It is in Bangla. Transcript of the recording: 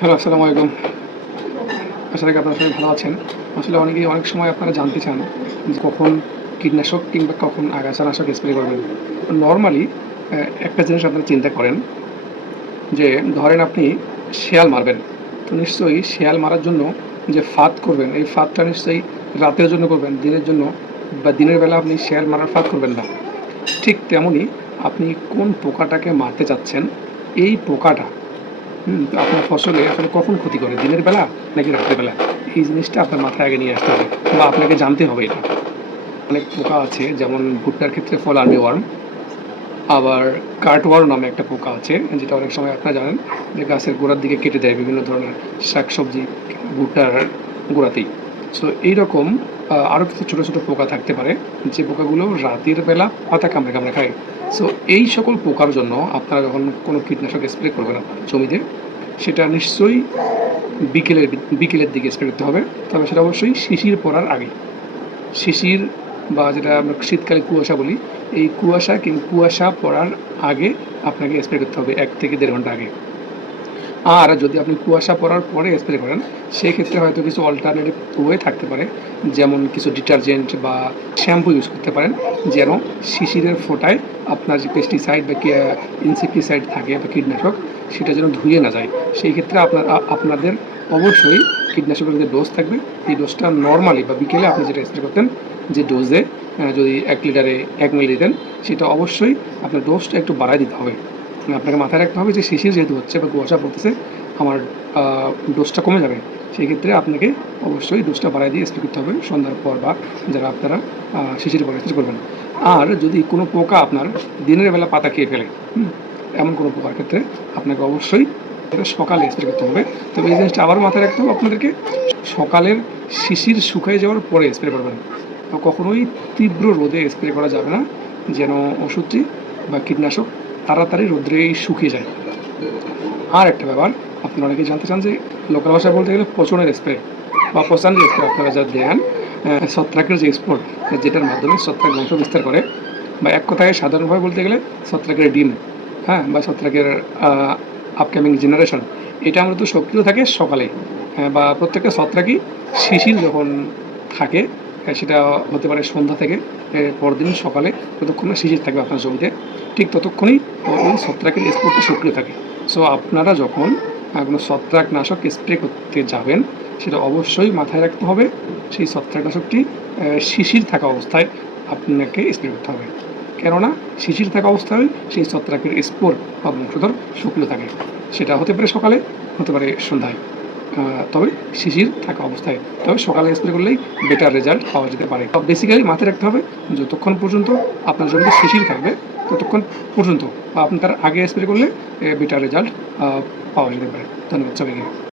হ্যালো, আসসালামু আলাইকুম। আশা রাখি আপনারা সবাই ভালো আছেন। আসলে অনেকেই অনেক সময় আপনারা জানতে চান যে কখন কীটনাশক কিংবা কখন আগাছানাশক স্প্রে করবেন। নরমালি একটা জিনিস আপনারা চিন্তা করেন যে ধরেন আপনি শেয়াল মারবেন। তো নিশ্চয়ই শেয়াল মারার জন্য যে ফাঁদ করবেন, এই ফাঁদটা নিশ্চয়ই রাতের জন্য করবেন। দিনের জন্য বা দিনের বেলা আপনি শেয়াল মারার ফাঁদ করবেন না। ঠিক তেমনই আপনি কোন পোকাটাকে মারতে চাচ্ছেন, এই পোকাটা তো আপনার ফসলে আসলে কখন ক্ষতি করে? দিনের বেলা নাকি রাতের বেলা? এই জিনিসটা আপনার মাথায় আগে নিয়ে আসতে হবে বা আপনাকে জানতে হবে এটা। অনেক পোকা আছে যেমন ভুট্টার ক্ষেত্রে ফল আর্মি ওয়ার্ম, আবার কার্টওয়ার্ম নামে একটা পোকা আছে যেটা অনেক সময় আপনারা জানেন যে গাছের গোড়ার দিকে কেটে দেয় বিভিন্ন ধরনের শাকসবজি ভুট্টার গোড়াতেই। সো এইরকম আরও কিছু ছোটো ছোটো পোকা থাকতে পারে যে পোকাগুলো রাতের বেলা পাতা কামড়ে কামড়ে খায়। সো এই সকল পোকার জন্য আপনারা যখন কোনো কীটনাশক স্প্রে করবেন আপনার জমিতে, সেটা নিশ্চয়ই বিকেলের বিকেলের দিকে স্প্রে করতে হবে। তবে সেটা অবশ্যই শিশির পড়ার আগে। শিশির বা যেটা আমরা শীতকালে কুয়াশা বলি, এই কুয়াশা পড়ার আগে আপনাকে স্প্রে করতে হবে ১ থেকে ১.৫ ঘন্টা আগে। আর যদি আপনি কুয়াশা পড়ার পরে স্প্রে করেন, সেক্ষেত্রে হয়তো কিছু অল্টারনেটিভ ওয়ে থাকতে পারে। যেমন কিছু ডিটারজেন্ট বা শ্যাম্পু ইউজ করতে পারেন, যেন শিশিরের ফোঁটায় আপনার যে পেস্টিসাইড বা ইনসেক্টিসাইড থাকে বা কীটনাশক, সেটা যেন ধুয়ে না যায়। সেই ক্ষেত্রে আপনাদের অবশ্যই কীটনাশকের যে ডোজ থাকবে, এই ডোজটা নরমালি বা বিকেলে আপনি যেটা স্প্রে করতেন, যে ডোজে যদি ১ লিটারে ১ মিলি দিতেন, সেটা অবশ্যই আপনার ডোজটা একটু বাড়ায় দিতে হবে। আপনাকে মাথায় রাখতে হবে যে শিশির যেহেতু হচ্ছে বা কুয়াশা পড়তেছে, আমার ডোজটা কমে যাবে। সেই ক্ষেত্রে আপনাকে অবশ্যই ডোজটা বাড়ায় দিয়ে স্প্রে করতে হবে সন্ধ্যার পর বা যারা আপনারা শিশিরের পরে স্প্রে করবেন। আর যদি কোনো পোকা আপনার দিনের বেলা পাতা খেয়ে ফেলে, এমন কোনো পোকার ক্ষেত্রে আপনাকে অবশ্যই এটা সকালে স্প্রে করতে হবে। তবে এই জিনিসটা আবারও মাথায় রাখতে হবে আপনাদেরকে, সকালের শিশির শুকিয়ে যাওয়ার পরে স্প্রে করবেন। তো কখনোই তীব্র রোদে স্প্রে করা যাবে না, যেন ওষুধটি বা কীটনাশক তাড়াতাড়ি রৌদ্রেই শুকিয়ে যায়। আর একটা ব্যাপার, আপনারা অনেকেই জানতে চান যে লোকাল ভাষায় বলতে গেলে পচনের স্প্রে বা পচান যে স্প্রে আপনারা যা দেন, ছত্রাকের যে এক্সপোর্ট, যেটার মাধ্যমে ছত্রাক বংশ বিস্তার করে, বা এক কথায় সাধারণভাবে বলতে গেলে ছত্রাকের ডিম, হ্যাঁ, বা ছত্রাকের আপকামিং জেনারেশন, এটা মূলত সক্রিয় থাকে সকালে, বা প্রত্যেকটা ছত্রাকই শিশির যখন থাকে, সেটা হতে পারে সন্ধ্যা থেকে পরদিন সকালে, যতক্ষণ না শিশির থাকবে আপনার জমিতে, ঠিক ততক্ষণই ওই ছত্রাকের স্পোরটা সক্রিয় থাকে। সো আপনারা যখন কোনো ছত্রাকনাশক স্প্রে করতে যাবেন, সেটা অবশ্যই মাথায় রাখতে হবে সেই ছত্রাকনাশকটি শিশির থাকা অবস্থায় আপনাকে স্প্রে করতে হবে। কেননা শিশির থাকা অবস্থায় সেই ছত্রাকের স্পোর বা বংশধর সক্রিয় থাকে। সেটা হতে পারে সকালে, হতে পারে সন্ধ্যায়। তবে শিশির থাকা অবস্থায়, তবে সকালে স্প্রে করলেই বেটার রেজাল্ট পাওয়া যেতে পারে। বেসিক্যালি মাথায় রাখতে হবে যতক্ষণ পর্যন্ত আপনার জমিতে শিশির থাকবে, ততক্ষণ পর্যন্ত বা আপনি তার আগে স্প্রে করলে বেটার রেজাল্ট পাওয়া যেতে পারে। ধন্যবাদ সবাইকে।